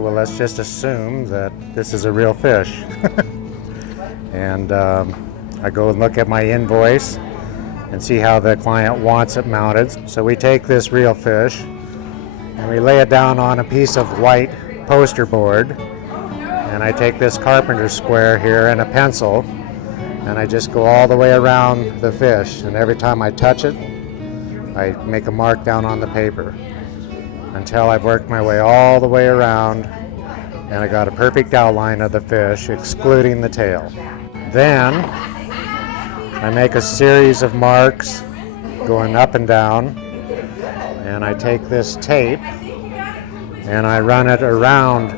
well, let's just assume that this is a real fish. And I go and look at my invoice and see how the client wants it mounted. So we take this real fish and we lay it down on a piece of white poster board. And I take this carpenter square here and a pencil, and I just go all the way around the fish. And every time I touch it, I make a mark down on the paper until I've worked my way all the way around and I got a perfect outline of the fish, excluding the tail. Then I make a series of marks going up and down, and I take this tape and I run it around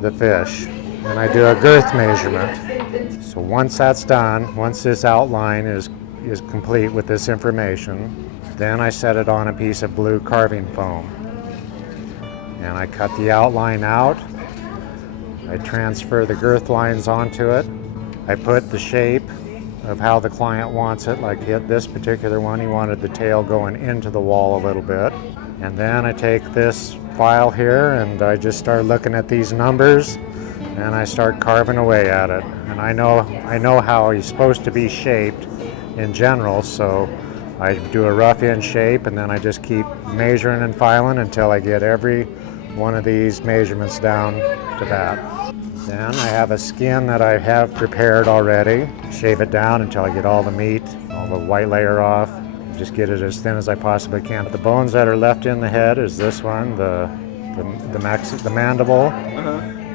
the fish, and I do a girth measurement. So once that's done, once this outline is complete with this information, then I set it on a piece of blue carving foam. And I cut the outline out. I transfer the girth lines onto it. I put the shape of how the client wants it, like this particular one, he wanted the tail going into the wall a little bit. And then I take this file here and I just start looking at these numbers and I start carving away at it. And I know how he's supposed to be shaped in general, so I do a rough in shape and then I just keep measuring and filing until I get every one of these measurements down to that. Then I have a skin that I have prepared already. Shave it down until I get all the meat, all the white layer off. Just get it as thin as I possibly can. The bones that are left in the head is this one, the mandible,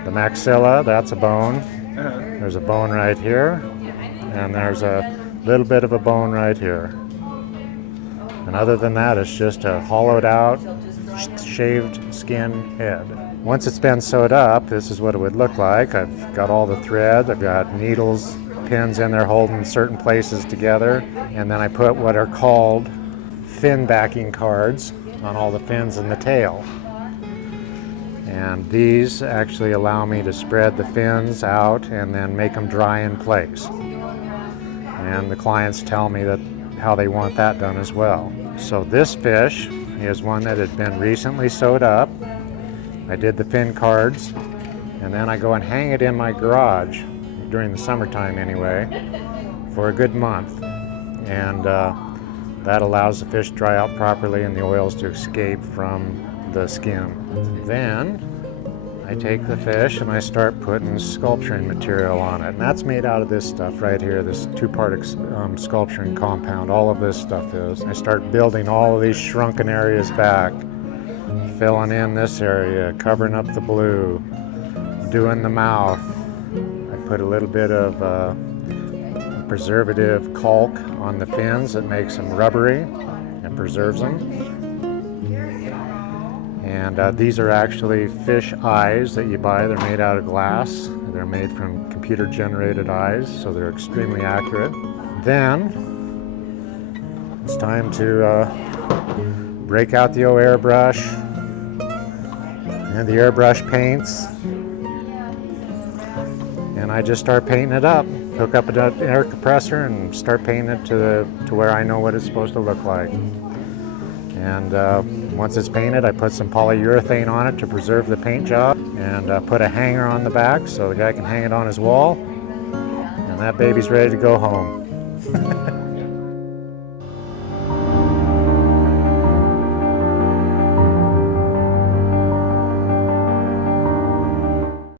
the maxilla, that's a bone. There's a bone right here, and there's a little bit of a bone right here. And other than that, it's just a hollowed out, shaved skin head. Once it's been sewed up, this is what it would look like. I've got all the thread, I've got needles, pins in there holding certain places together, and then I put what are called fin backing cards on all the fins and the tail. And these actually allow me to spread the fins out and then make them dry in place. And the clients tell me that how they want that done as well. So this fish is one that had been recently sewed up. I did the fin cards, and then I go and hang it in my garage during the summertime anyway for a good month. And that allows the fish to dry out properly and the oils to escape from the skin. Then I take the fish and I start putting sculpturing material on it. And that's made out of this stuff right here, this two-part sculpturing compound. All of this stuff is. I start building all of these shrunken areas back, filling in this area, covering up the blue, doing the mouth. I put a little bit of preservative caulk on the fins that makes them rubbery and preserves them. And these are actually fish eyes that you buy. They're made out of glass. They're made from computer-generated eyes, so they're extremely accurate. Then it's time to break out the old airbrush and the airbrush paints. And I just start painting it up. Hook up an air compressor and start painting it to where I know what it's supposed to look like. And once it's painted, I put some polyurethane on it to preserve the paint job, and put a hanger on the back so the guy can hang it on his wall, and that baby's ready to go home.